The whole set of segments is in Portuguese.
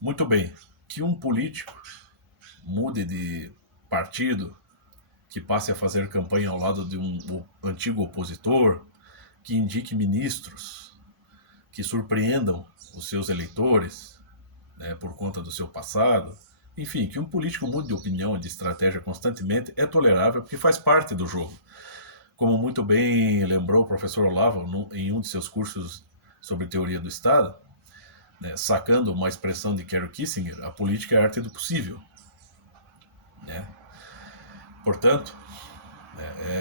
Muito bem, que um político mude de partido, que passe a fazer campanha ao lado de um antigo opositor, que indique ministros que surpreendam os seus eleitores, né, por conta do seu passado. Enfim, que um político mude de opinião e de estratégia constantemente é tolerável porque faz parte do jogo. Como muito bem lembrou o professor Olavo em um de seus cursos sobre teoria do Estado, né, sacando uma expressão de Kerry Kissinger, a política é a arte do possível. Né? Portanto,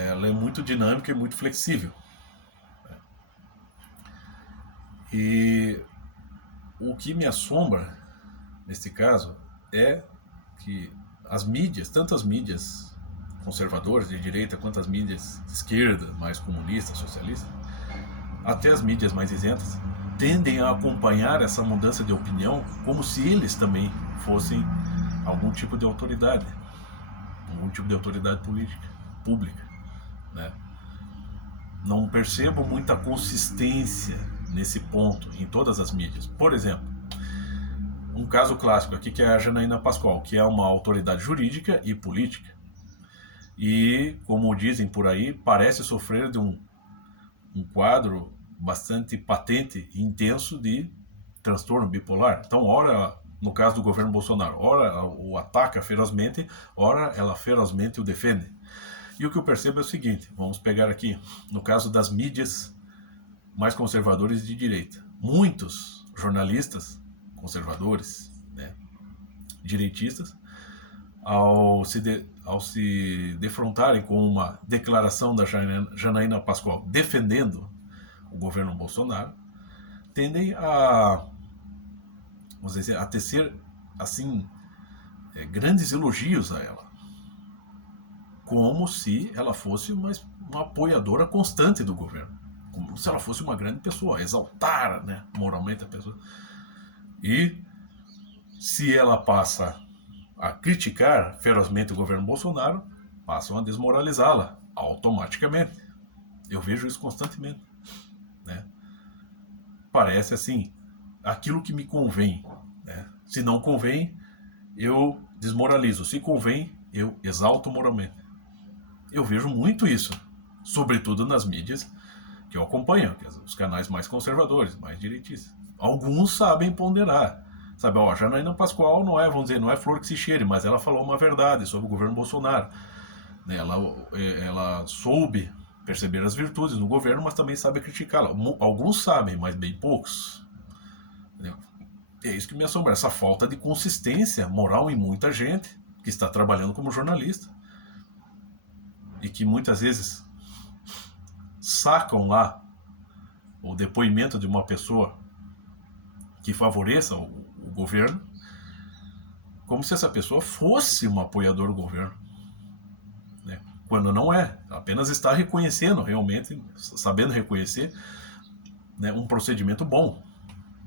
ela é muito dinâmica e muito flexível. E o que me assombra, neste caso, é que as mídias, tanto as mídias conservadoras de direita quanto as mídias de esquerda, mais comunistas, socialistas, até as mídias mais isentas, tendem a acompanhar essa mudança de opinião como se eles também fossem algum tipo de autoridade, algum tipo de autoridade política, pública, né? Não percebo muita consistência nesse ponto em todas as mídias. Por exemplo, um caso clássico aqui que é a Janaína Pascoal, que é uma autoridade jurídica e política. E, como dizem por aí, parece sofrer de um quadro bastante patente e intenso de transtorno bipolar. Então, ora, no caso do governo Bolsonaro, ora o ataca ferozmente, ora ela ferozmente o defende. E o que eu percebo é o seguinte, vamos pegar aqui, no caso das mídias mais conservadores de direita. Muitos jornalistas conservadores, né, direitistas, ao se defrontarem com uma declaração da Janaína Pascoal defendendo o governo Bolsonaro, tendem a, vamos dizer, a tecer assim grandes elogios a ela, como se ela fosse uma apoiadora constante do governo, como se ela fosse uma grande pessoa, exaltar, né, moralmente a pessoa. E se ela passa a criticar ferozmente o governo Bolsonaro, passam a desmoralizá-la automaticamente. Eu vejo isso constantemente, né? Parece assim, aquilo que me convém, né? Se não convém, eu desmoralizo. Se convém, eu exalto moralmente. Eu vejo muito isso, sobretudo nas mídias que eu acompanho, os canais mais conservadores, mais direitistas. Alguns sabem ponderar. Sabe, ó, Janaína Pascoal não é, vamos dizer, não é flor que se cheire, mas ela falou uma verdade sobre o governo Bolsonaro. Ela soube perceber as virtudes do governo, mas também sabe criticá-la. Alguns sabem, mas bem poucos. Entendeu? É isso que me assombra, essa falta de consistência moral em muita gente que está trabalhando como jornalista e que muitas vezes sacam lá o depoimento de uma pessoa que favoreça o governo como se essa pessoa fosse um apoiador do governo, né? Quando não é, apenas está reconhecendo realmente, sabendo reconhecer, né, um procedimento bom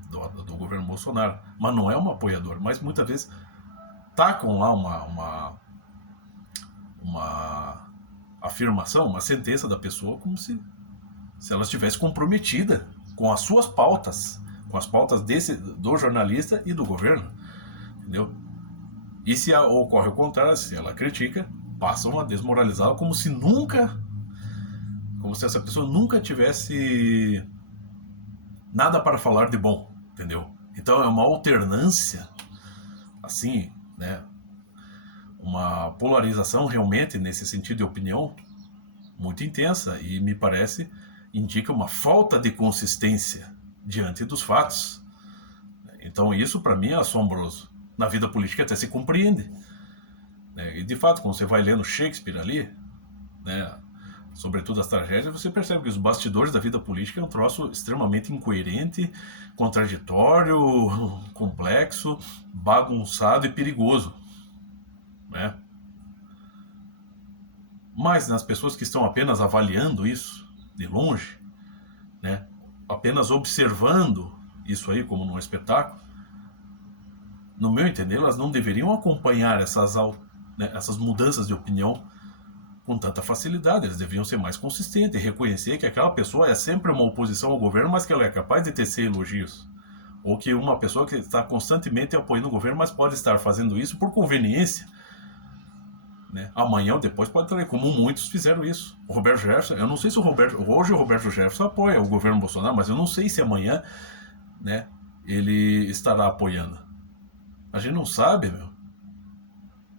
do governo Bolsonaro, mas não é um apoiador. Mas muitas vezes tacam lá uma afirmação, uma sentença da pessoa como se ela estivesse comprometida com as suas pautas, com as pautas do jornalista e do governo, entendeu? E se ocorre o contrário, se ela critica, passam a desmoralizá-la como se essa pessoa nunca tivesse nada para falar de bom, entendeu? Então é uma alternância, assim, né? Uma polarização realmente nesse sentido de opinião muito intensa e me parece indica uma falta de consistência diante dos fatos. Então isso para mim é assombroso. Na vida política até se compreende, né? E de fato, quando você vai lendo Shakespeare ali, né, sobretudo as tragédias, você percebe que os bastidores da vida política é um troço extremamente incoerente, contraditório, complexo, bagunçado e perigoso, né? Mas nas pessoas que estão apenas avaliando isso de longe, né, apenas observando isso aí como num espetáculo, no meu entender, elas não deveriam acompanhar essas mudanças de opinião com tanta facilidade. Eles deveriam ser mais consistentes e reconhecer que aquela pessoa é sempre uma oposição ao governo, mas que ela é capaz de tecer elogios ou que uma pessoa que está constantemente apoiando o governo, mas pode estar fazendo isso por conveniência, né? Amanhã ou depois pode trair, como muitos fizeram isso. O Roberto Jefferson, eu não sei se hoje o Roberto Jefferson apoia o governo Bolsonaro, mas eu não sei se amanhã, né, ele estará apoiando. A gente não sabe, meu,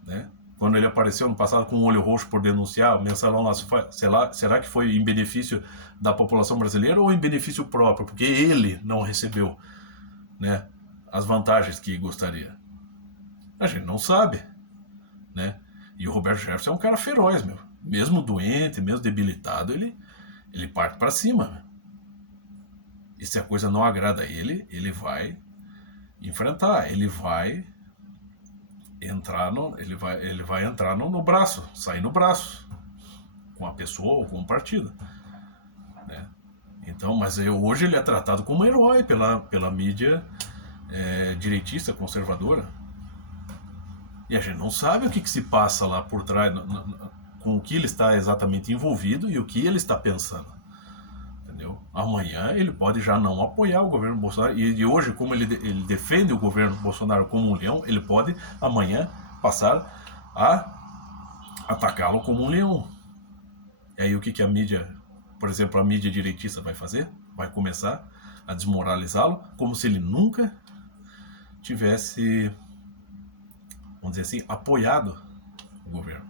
né? Quando ele apareceu no passado com um olho roxo por denunciar o mensalão lá, será que foi em benefício da população brasileira ou em benefício próprio? Porque ele não recebeu, né, as vantagens que gostaria. A gente não sabe, né? E o Roberto Jefferson é um cara feroz, meu. Mesmo doente, mesmo debilitado, ele parte para cima. Meu. E se a coisa não agrada a ele vai enfrentar, ele vai entrar no braço, sair no braço com a pessoa ou com o partido, né? Então, mas hoje ele é tratado como um herói pela mídia direitista, conservadora. E a gente não sabe o que se passa lá por trás, com o que ele está exatamente envolvido e o que ele está pensando. Entendeu? Amanhã ele pode já não apoiar o governo Bolsonaro. E hoje, como ele defende o governo Bolsonaro como um leão, ele pode amanhã passar a atacá-lo como um leão. E aí o que a mídia, por exemplo, a mídia direitista vai fazer? Vai começar a desmoralizá-lo como se ele nunca tivesse, vamos dizer assim, apoiado o governo,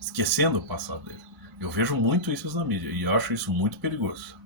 esquecendo o passado dele. Eu vejo muito isso na mídia e eu acho isso muito perigoso.